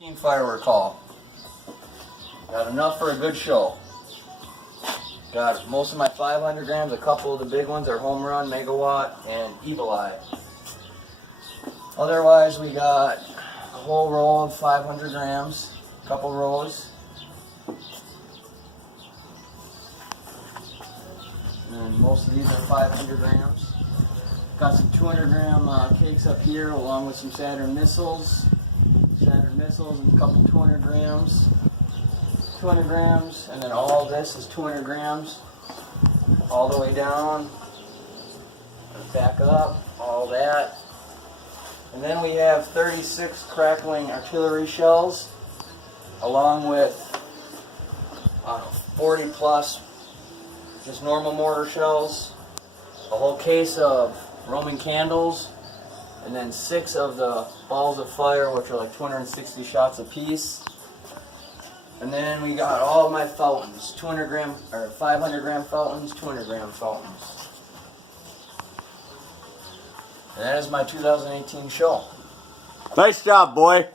Firework haul. Got enough for a good show. Got most of my 500 grams, a couple of the big ones are Home Run, Megawatt, and Evil Eye. Otherwise, we got a whole roll of 500 grams, a couple rows. And most of these are 500 grams. Got some 200 gram cakes up here along with some Saturn missiles. And a couple 200 grams. 200 grams, and then all this is 200 grams. All the way down. Back up, all that. And then we have 36 crackling artillery shells, along with 40 plus just normal mortar shells, a whole case of Roman candles, and then 6 of the balls of fire, which are like 260 shots a piece. And then we got all of my fountains, 200 gram or 500 gram fountains, 200 gram fountains. And that is my 2018 show. Nice job, boy.